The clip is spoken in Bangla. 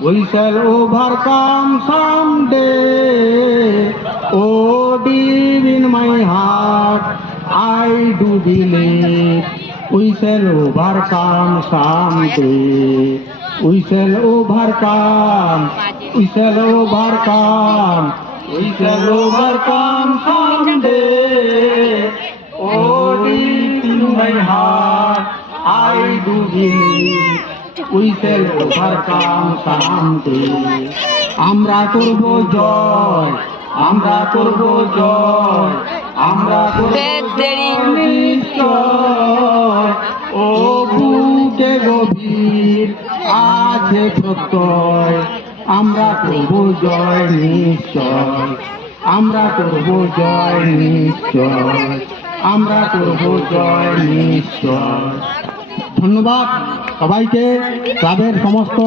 We shall overcome someday. Oh, deep in my heart, I do believe we shall overcome someday. We shall overcome. We shall overcome. We shall overcome someday. Oh, deep in my heart, I do believe we shall overcome someday. আমরা করব জয়, আমরা করব জয়, আমরা করব নিশ্চয়। ও বুকে গভীর আছে প্রত্যয়, আমরা করব জয় নিশ্চয়, আমরা করব জয় নিশ্চয়, আমরা করব জয় নিশ্চয়। ধন্যবাদ সবাইকে, ক্লাবের সমস্ত